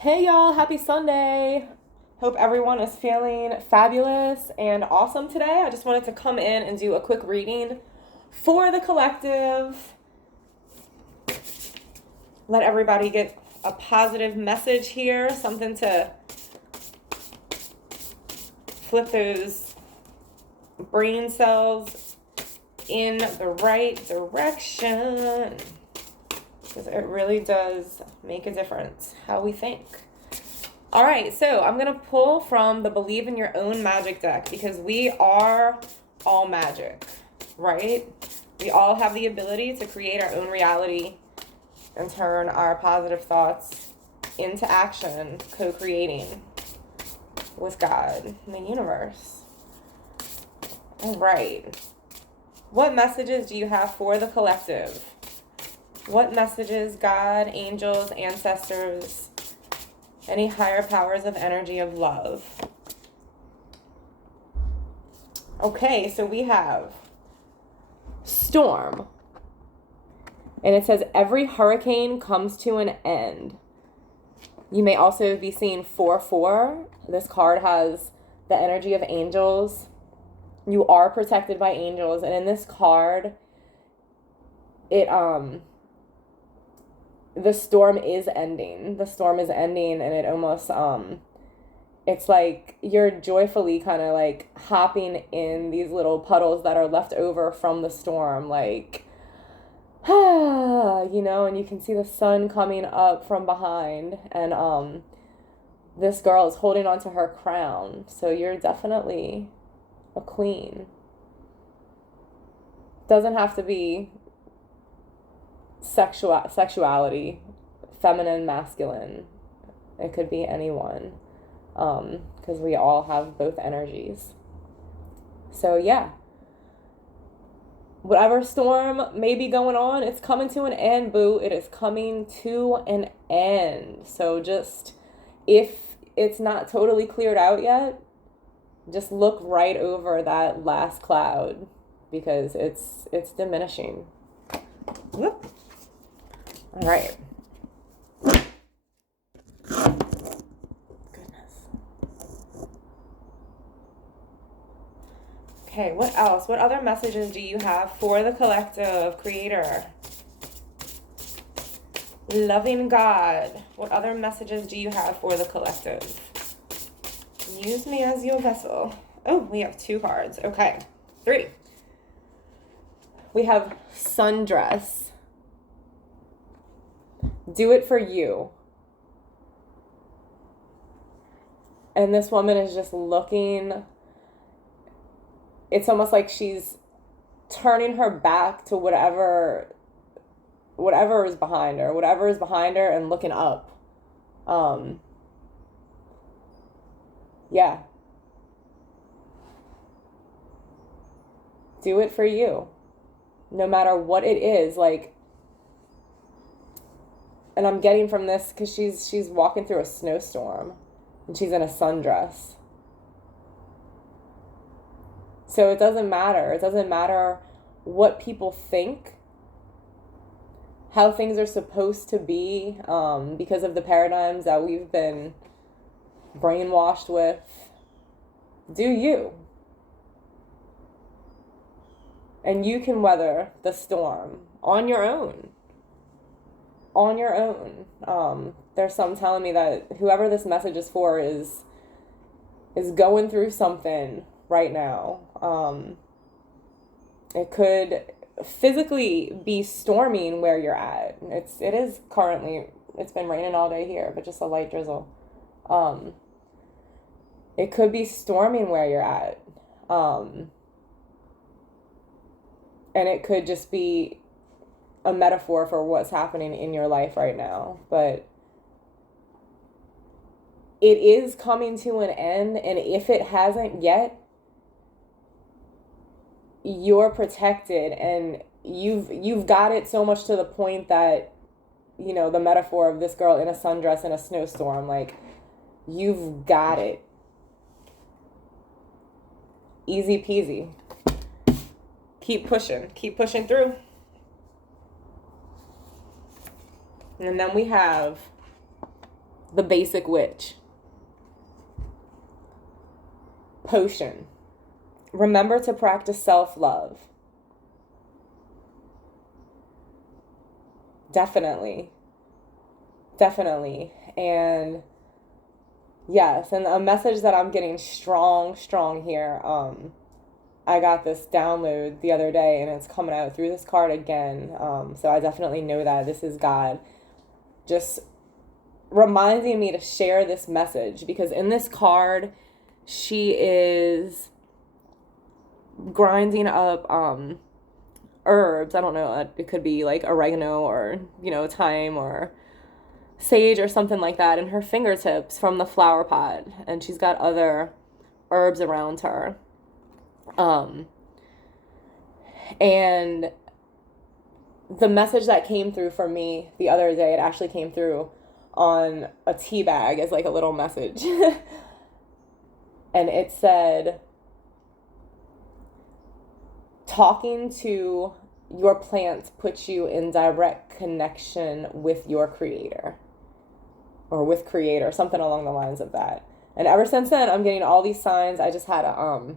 Hey y'all, happy Sunday. Hope everyone is feeling fabulous and awesome today. I just wanted to come in and do a quick reading for the collective. Let everybody get a positive message here, something to flip those brain cells in the right direction. Because it really does make a difference how we think. All right, so I'm going to pull from the Believe in Your Own Magic deck because we are all magic, right? We all have the ability to create our own reality and turn our positive thoughts into action, co-creating with God and the universe. All right. What messages do you have for the collective? What messages, God, angels, ancestors, any higher powers of energy of love? Okay, so we have storm. And it says, every hurricane comes to an end. You may also be seeing 4-4. This card has the energy of angels. You are protected by angels. And in this card, the storm is ending. The storm is ending, and it almost, it's like you're joyfully kind of like hopping in these little puddles that are left over from the storm, like, and you can see the sun coming up from behind, and this girl is holding on to her crown, so you're definitely a queen. Doesn't have to be sexuality, feminine, masculine. It could be anyone, because we all have both energies. So yeah, whatever storm may be going on, it's coming to an end, boo. It is coming to an end. So just, if it's not totally cleared out yet, just look right over that last cloud, because it's diminishing. Whoop. All right. Goodness. Okay, what else? What other messages do you have for the collective, creator? Loving God. What other messages do you have for the collective? Use me as your vessel. Oh, we have 2 cards. Okay. 3. We have sundress. Do it for you. And this woman is just looking. It's almost like she's turning her back to whatever is behind her, and looking up. Yeah. Do it for you. No matter what it is, like, and I'm getting from this because she's walking through a snowstorm and she's in a sundress. So it doesn't matter. It doesn't matter what people think, how things are supposed to be, because of the paradigms that we've been brainwashed with. Do you. And you can weather the storm on your own. On your own. There's some telling me that whoever this message is for is going through something right now. It could physically be storming where you're at. It is currently, it's been raining all day here, but just a light drizzle. It could be storming where you're at. And it could just be a metaphor for what's happening in your life right now. But it is coming to an end, and if it hasn't yet, you're protected, and you've got it so much to the point that, the metaphor of this girl in a sundress in a snowstorm, like, you've got it. Easy peasy. Keep pushing through. And then we have the basic witch. Potion. Remember to practice self-love. Definitely. Definitely. And yes, and a message that I'm getting strong here. I got this download the other day and it's coming out through this card again. So I definitely know that this is God just reminding me to share this message, because in this card, she is grinding up herbs. I don't know, it could be like oregano or, thyme or sage or something like that in her fingertips from the flower pot, and she's got other herbs around her. And the message that came through for me the other day, it actually came through on a tea bag as like a little message. And it said, talking to your plants puts you in direct connection with your creator, or with creator, something along the lines of that. And ever since then, I'm getting all these signs. I just had a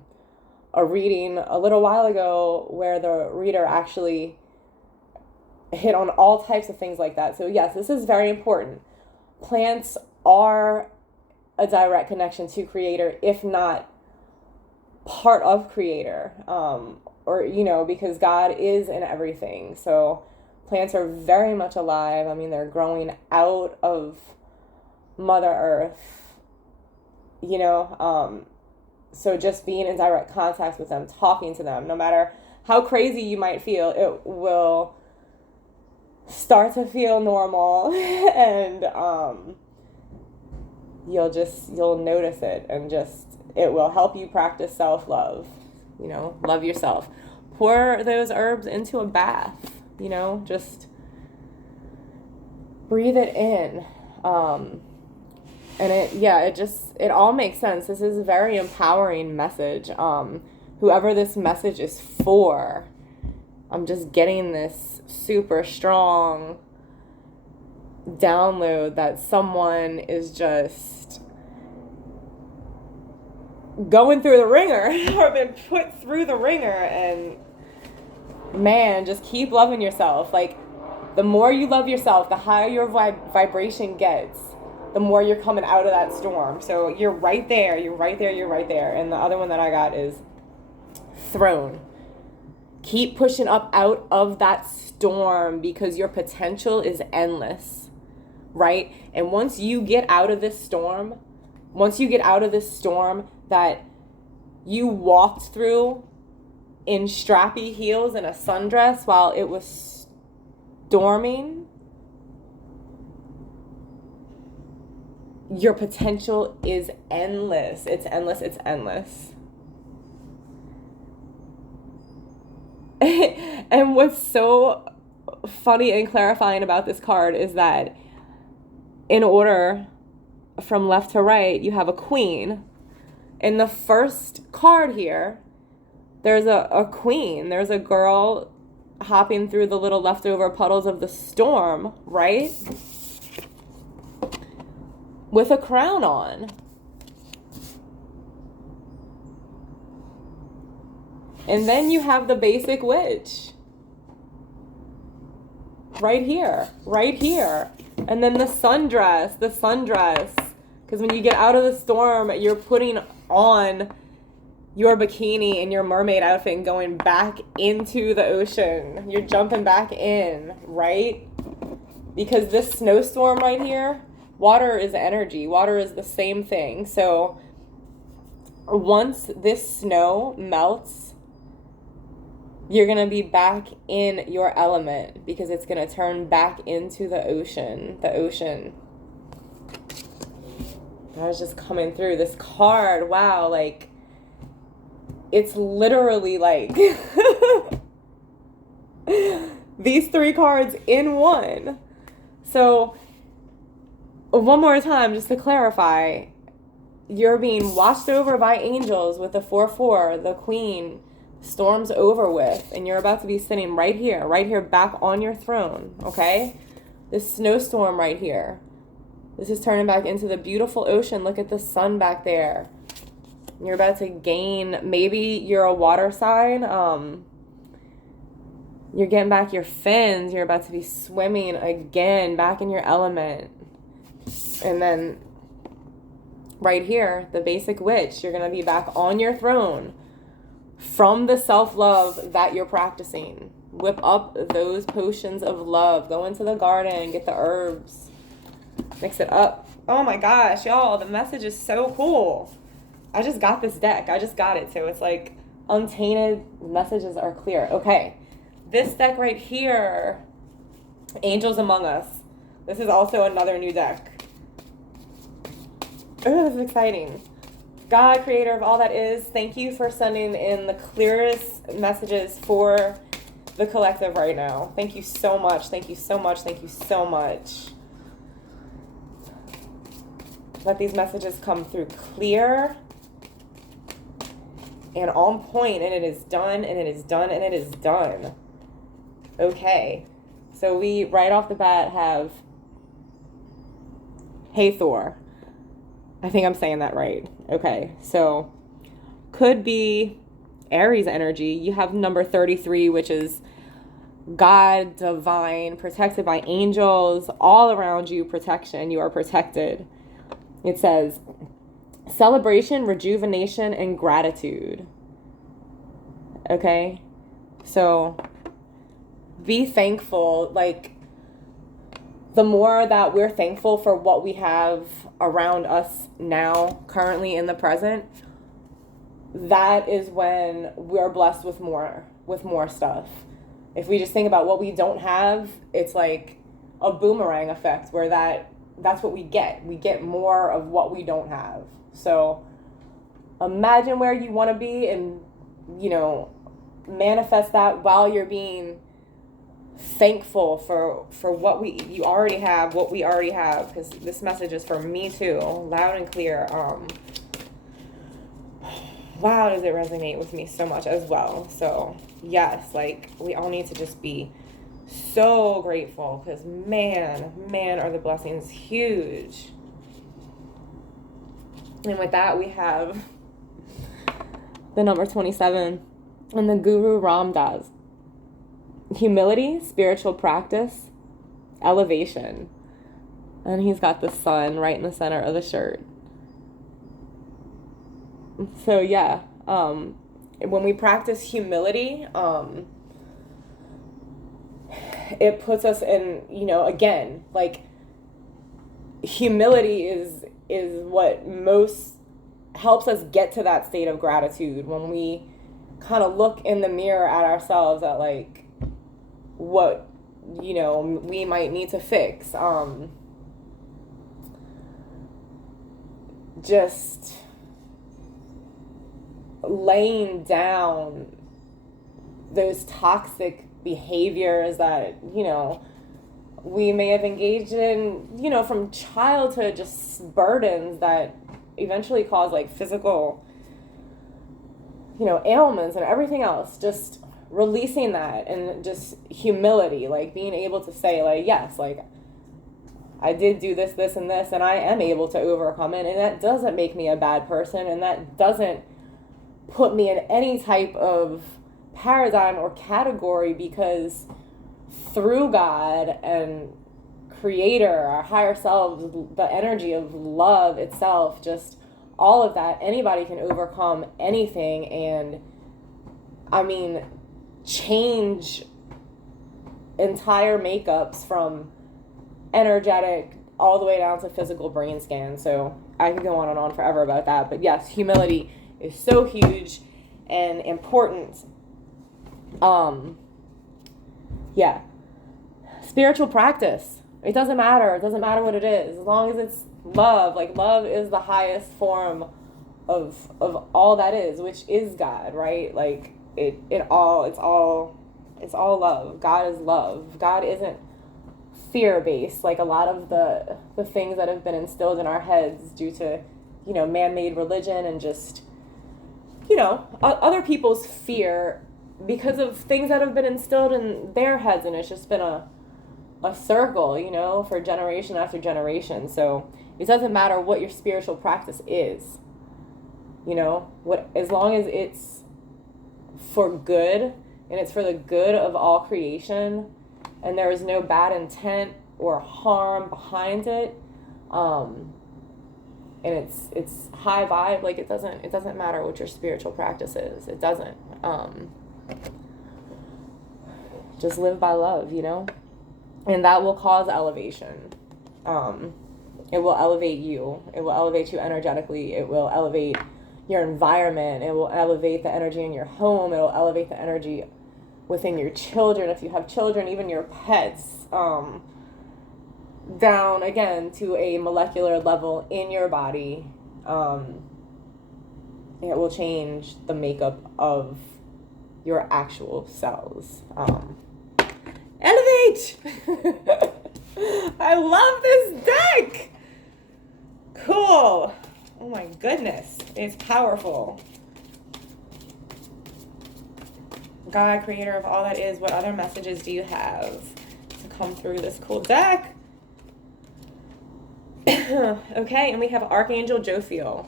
reading a little while ago where the reader actually hit on all types of things like that. So yes, this is very important. Plants are a direct connection to creator, if not part of creator, or because God is in everything. So plants are very much alive. I mean, they're growing out of Mother Earth, so just being in direct contact with them, talking to them, no matter how crazy you might feel, it will start to feel normal. And you'll notice it, and it will help you practice self-love. Love yourself. Pour those herbs into a bath, just breathe it in. And it all makes sense. This is a very empowering message. Whoever this message is for, I'm just getting this super strong download that someone is just going through the ringer or been put through the ringer, and man, just keep loving yourself. Like, the more you love yourself, the higher your vibration gets, the more you're coming out of that storm. So you're right there. And the other one that I got is throne. Keep pushing up out of that storm, because your potential is endless, right? And once you get out of this storm that you walked through in strappy heels and a sundress while it was storming, your potential is endless. It's endless. And what's so funny and clarifying about this card is that in order from left to right, you have a queen. In the first card here, there's a queen. There's a girl hopping through the little leftover puddles of the storm, right? With a crown on. And then you have the basic witch. Right here. And then the sundress. Because when you get out of the storm, you're putting on your bikini and your mermaid outfit and going back into the ocean. You're jumping back in, right? Because this snowstorm right here, water is energy. Water is the same thing. So once this snow melts, you're going to be back in your element, because it's going to turn back into the ocean. I was just coming through this card. Wow, like, it's literally like these three cards in one. So one more time, just to clarify, you're being watched over by angels with the 4-4, the queen. Storm's over with, and you're about to be sitting right here, back on your throne, okay? This snowstorm right here. This is turning back into the beautiful ocean. Look at the sun back there. You're about to gain, maybe you're a water sign. You're getting back your fins. You're about to be swimming again, back in your element. And then right here, the basic witch, you're going to be back on your throne from the self-love that you're practicing. Whip up those potions of love. Go into the garden, get the herbs. Mix it up. Oh my gosh, y'all, the message is so cool. I just got this deck. I just got it, so it's like untainted messages are clear. Okay, this deck right here, Angels Among Us. This is also another new deck. Oh, this is exciting. God, creator of all that is, thank you for sending in the clearest messages for the collective right now. Thank you so much. Thank you so much. Thank you so much. Let these messages come through clear and on point, and it is done, and it is done, and it is done. Okay, so we right off the bat have Hathor. I think I'm saying that right. Okay, so could be Aries energy. You have number 33, which is God, divine, protected by angels, all around you, protection. You are protected. It says celebration, rejuvenation, and gratitude. Okay, so be thankful. Like, the more that we're thankful for what we have around us now, currently in the present, that is when we're blessed with more stuff. If we just think about what we don't have, it's like a boomerang effect where that's what we get. We get more of what we don't have. So imagine where you want to be and, manifest that while you're being thankful for what you already have, what we already have, because this message is for me too, loud and clear. Wow, does it resonate with me so much as well. So yes, like, we all need to just be so grateful, because man are the blessings huge. And with that, we have the number 27 and the Guru Ram Dass. Humility, spiritual practice, elevation. And he's got the sun right in the center of the shirt. So yeah, when we practice humility, it puts us in, again, like, humility is what most helps us get to that state of gratitude, when we kind of look in the mirror at ourselves at, like, what, we might need to fix. Just laying down those toxic behaviors that, we may have engaged in, from childhood, just burdens that eventually cause, like, physical, ailments and everything else. Just releasing that, and just humility, like, being able to say, like, yes, like, I did do this, this, and this, and I am able to overcome it, and that doesn't make me a bad person, and that doesn't put me in any type of paradigm or category, because through God and creator, our higher selves, the energy of love itself, just all of that, anybody can overcome anything. And change entire makeups from energetic all the way down to physical brain scan. So I could go on and on forever about that, but yes, humility is so huge and important. Yeah, spiritual practice, it doesn't matter what it is, as long as it's love. Like, love is the highest form of all that is, which is God, right? Like, it's all love. God is love. God isn't fear-based, like a lot of the things that have been instilled in our heads due to, man-made religion, and just, other people's fear because of things that have been instilled in their heads, and it's just been a a circle, you know, for generation after generation. So it doesn't matter what your spiritual practice is, you know, as long as it's for good and it's for the good of all creation and there is no bad intent or harm behind it, and it's high vibe, like it doesn't matter what your spiritual practice is. It doesn't. Just live by love, you know? And that will cause elevation. It will elevate you. It will elevate you energetically. It will elevate your environment. It will elevate the energy in your home. It will elevate the energy within your children. If you have children, even your pets, down again to a molecular level in your body. It will change the makeup of your actual cells. Elevate! I love this deck! Cool. Oh my goodness. It's powerful. God, creator of all that is, what other messages do you have to come through this cool deck? Okay, and we have Archangel Jophiel.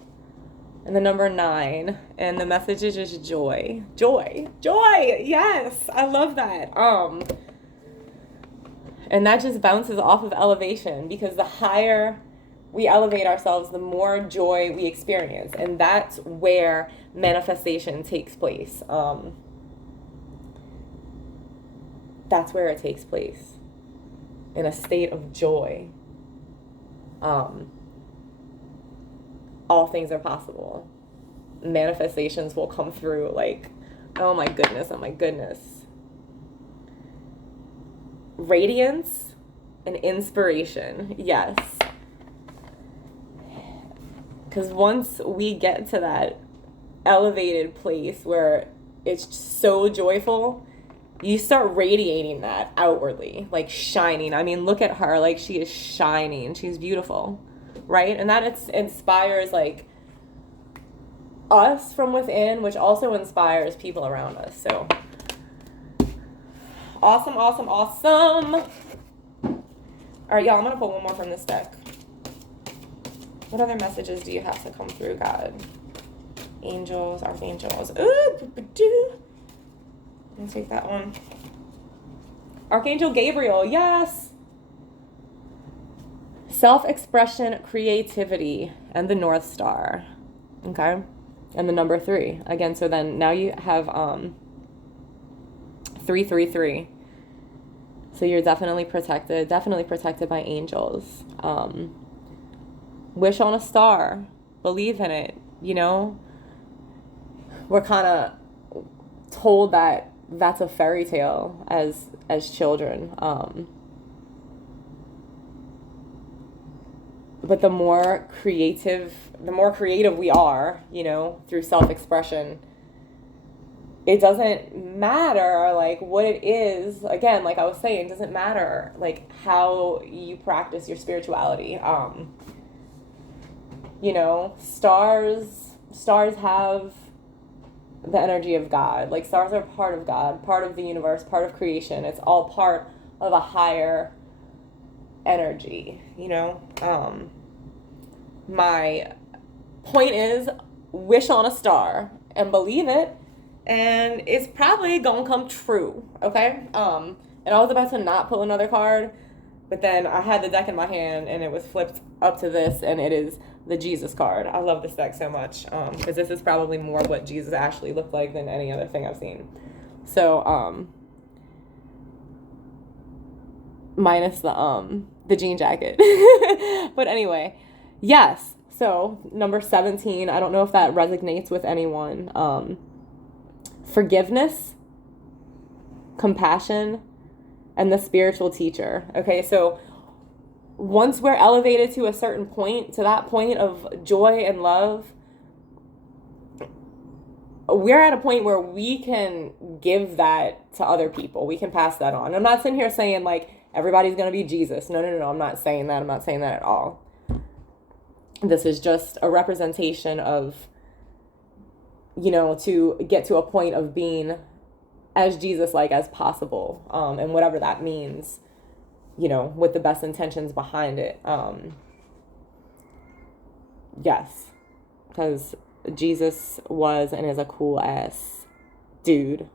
And the number 9. And the message is just joy. Joy. Joy! Yes! I love that. And that just bounces off of elevation, because the higher we elevate ourselves, the more joy we experience. And that's where manifestation takes place. That's where it takes place. In a state of joy. All things are possible. Manifestations will come through like, oh my goodness, oh my goodness. Radiance and inspiration, yes. Because once we get to that elevated place where it's so joyful, you start radiating that outwardly, like shining. I mean, look at her, like she is shining. She's beautiful, right? And that inspires like us from within, which also inspires people around us. So awesome, awesome, awesome. All right, y'all, I'm gonna pull one more from this deck. What other messages do you have to come through, God? Angels, archangels. Ooh, let me take that one. Archangel Gabriel, yes. Self-expression, creativity, and the North Star. Okay? And the number 3. Again, so then now you have 333. So you're definitely protected by angels. Wish on a star. Believe in it, you know? We're kind of told that that's a fairy tale as children. But the more creative we are, you know, through self-expression, it doesn't matter like what it is. Again, like I was saying, it doesn't matter like how you practice your spirituality. You know, stars have the energy of God. Like stars are part of God, part of the universe, part of creation. It's all part of a higher energy, you know? My point is, wish on a star and believe it, and it's probably gonna come true, okay? And I was about to not pull another card, but then I had the deck in my hand and it was flipped up to this, and it is the Jesus card. I love this deck so much, because this is probably more what Jesus actually looked like than any other thing I've seen. So, minus the jean jacket. But anyway, yes. So number 17, I don't know if that resonates with anyone. Forgiveness, compassion, and the spiritual teacher. Okay, so once we're elevated to a certain point, to that point of joy and love, we're at a point where we can give that to other people. We can pass that on. I'm not sitting here saying like everybody's going to be Jesus. No. I'm not saying that. I'm not saying that at all. This is just a representation of, you know, to get to a point of being as Jesus-like as possible, and whatever that means with the best intentions behind it. Yes, because Jesus was and is a cool ass dude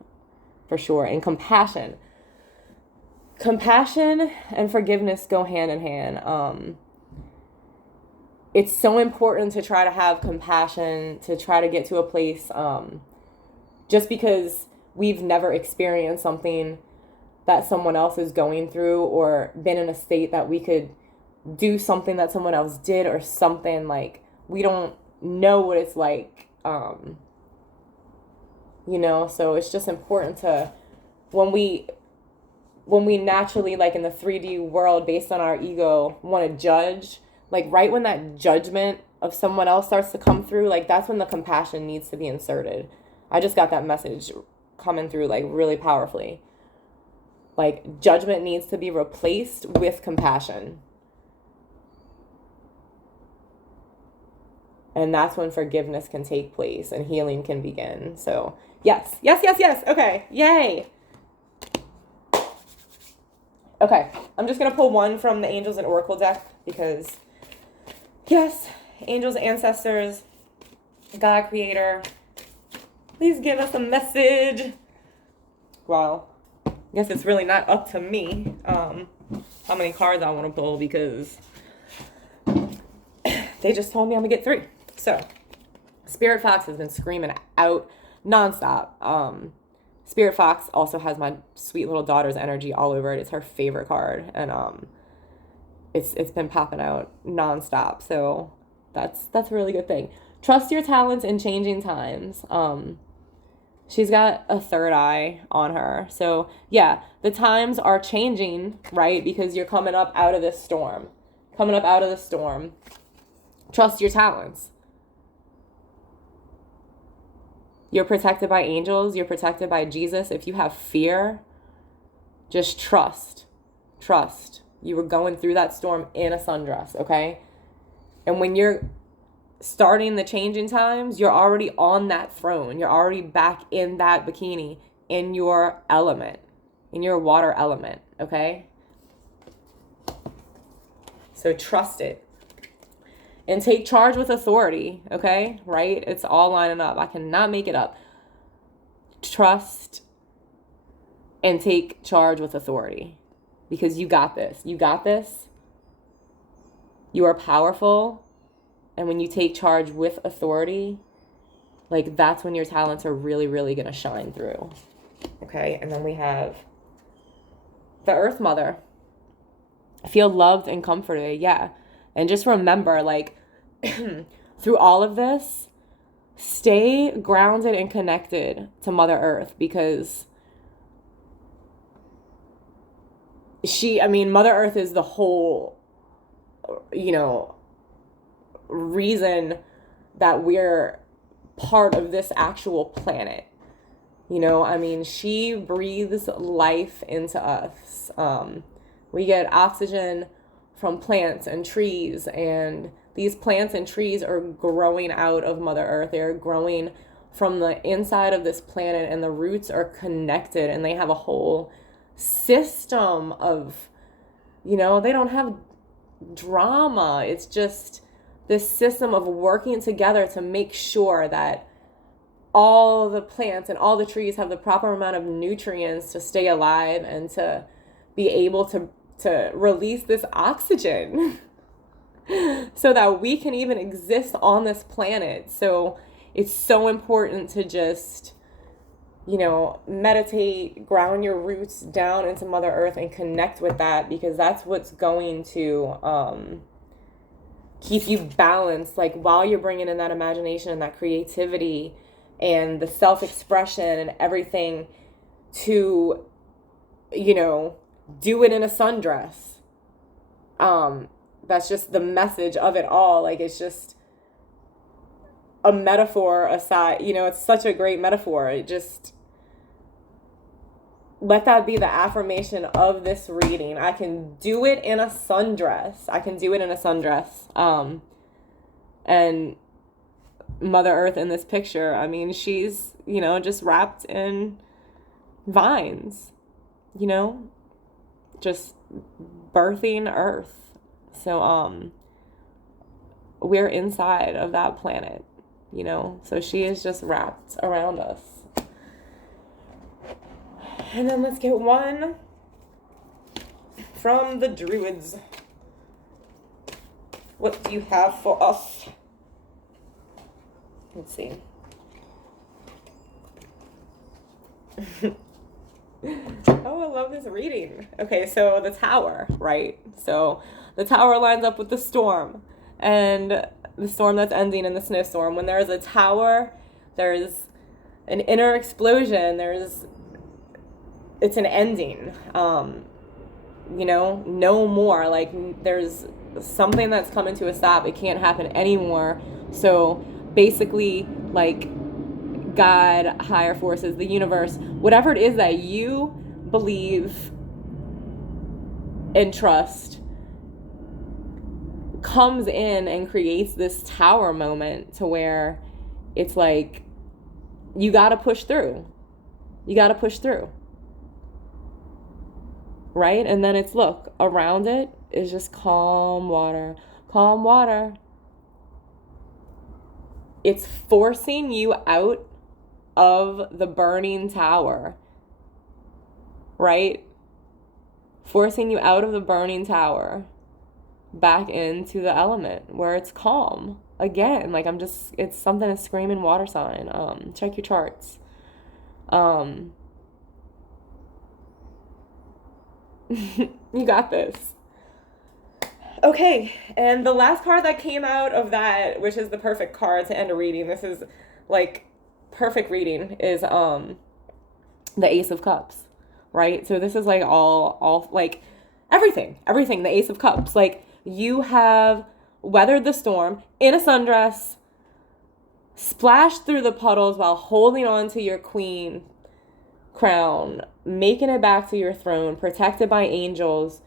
for sure. And compassion and forgiveness go hand in hand. It's so important to try to have compassion, to try to get to a place, just because we've never experienced something that someone else is going through, or been in a state that we could do something that someone else did, or something, like, we don't know what it's like, so it's just important to, when we naturally, like, in the 3D world, based on our ego, want to judge, like, right when that judgment of someone else starts to come through, like, that's when the compassion needs to be inserted. I just got that message coming through, like, really powerfully. Like, judgment needs to be replaced with compassion. And that's when forgiveness can take place and healing can begin. So, yes. Okay, yay. Okay, I'm just going to pull one from the Angels and Oracle deck because, yes, angels, ancestors, God, Creator, please give us a message. Well, I guess it's really not up to me how many cards I want to pull, because they just told me I'm going to get 3. So, Spirit Fox has been screaming out nonstop. Spirit Fox also has my sweet little daughter's energy all over it. It's her favorite card, and it's been popping out nonstop. So that's a really good thing. Trust your talents in changing times. She's got a third eye on her. So yeah, the times are changing, right? Because you're coming up out of this storm. Trust your talents. You're protected by angels. You're protected by Jesus. If you have fear, just trust. You were going through that storm in a sundress, okay? And when you're starting the changing times, you're already on that throne. You're already back in that bikini, in your element, in your water element, okay? So trust it. And take charge with authority, okay? Right? It's all lining up. I cannot make it up. Trust and take charge with authority, because you got this. You got this. You are powerful. And when you take charge with authority, like, that's when your talents are really, really going to shine through. Okay? And then we have the Earth Mother. Feel loved and comforted. Yeah. And just remember, like, through all of this, stay grounded and connected to Mother Earth, because Mother Earth is the whole, reason that we're part of this actual planet. She breathes life into us. We get oxygen from plants and trees, and these plants and trees are growing out of Mother Earth. They're growing from the inside of this planet, and the roots are connected, and they have a whole system of, they don't have drama. It's just this system of working together to make sure that all the plants and all the trees have the proper amount of nutrients to stay alive and to be able to release this oxygen so that we can even exist on this planet. So it's so important to just, meditate, ground your roots down into Mother Earth and connect with that, because that's what's going to keep you balanced, like, while you're bringing in that imagination and that creativity and the self-expression and everything to, do it in a sundress. That's just the message of it all. Like, it's just a metaphor aside, it's such a great metaphor. It just, let that be the affirmation of this reading. I can do it in a sundress. And Mother Earth in this picture, she's, just wrapped in vines, just birthing Earth. So we're inside of that planet, you know. So she is just wrapped around us. And then let's get one from the Druids. What do you have for us? Let's see. Oh, I love this reading. Okay, so the tower, right? So the tower lines up with the storm, and the storm that's ending in the snowstorm. When there's a tower, there's an inner explosion. It's an ending. You know, no more. Like, there's something that's coming to a stop. It can't happen anymore. So basically, like, God, higher forces, the universe, whatever it is that you believe and trust, comes in and creates this tower moment to where it's like, you got to push through. You got to push through. Right? And then it's, look, around it is just calm water. Calm water. It's forcing you out of the burning tower. Right? Forcing you out of the burning tower back into the element where it's calm. Again, like, it's something to screaming water sign. Check your charts. You got this. Okay, and the last card that came out of that, which is the perfect card to end a reading, this is like perfect reading, is the Ace of Cups, right? So this is like all like everything, the Ace of Cups. Like, you have weathered the storm in a sundress, splashed through the puddles while holding on to your queen crown, making it back to your throne, protected by angels,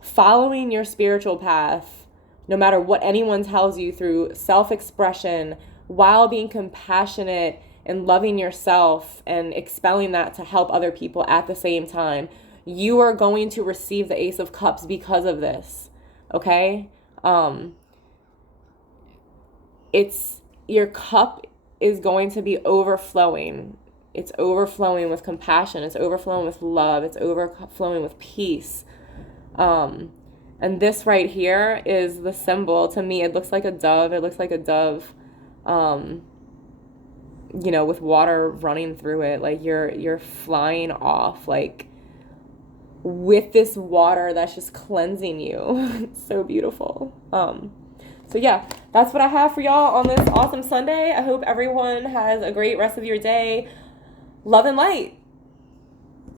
following your spiritual path, no matter what anyone tells you, through self-expression, while being compassionate and loving yourself and expelling that to help other people at the same time. You are going to receive the Ace of Cups because of this. Okay? It's, your cup is going to be overflowing. It's overflowing with compassion. It's overflowing with love. It's overflowing with peace. And this right here is the symbol. To me, it looks like a dove. It looks like a dove, you know, with water running through it. Like, you're flying off, like, with this water that's just cleansing you. It's so beautiful. So yeah, that's what I have for y'all on this awesome Sunday. I hope everyone has a great rest of your day. Love and light.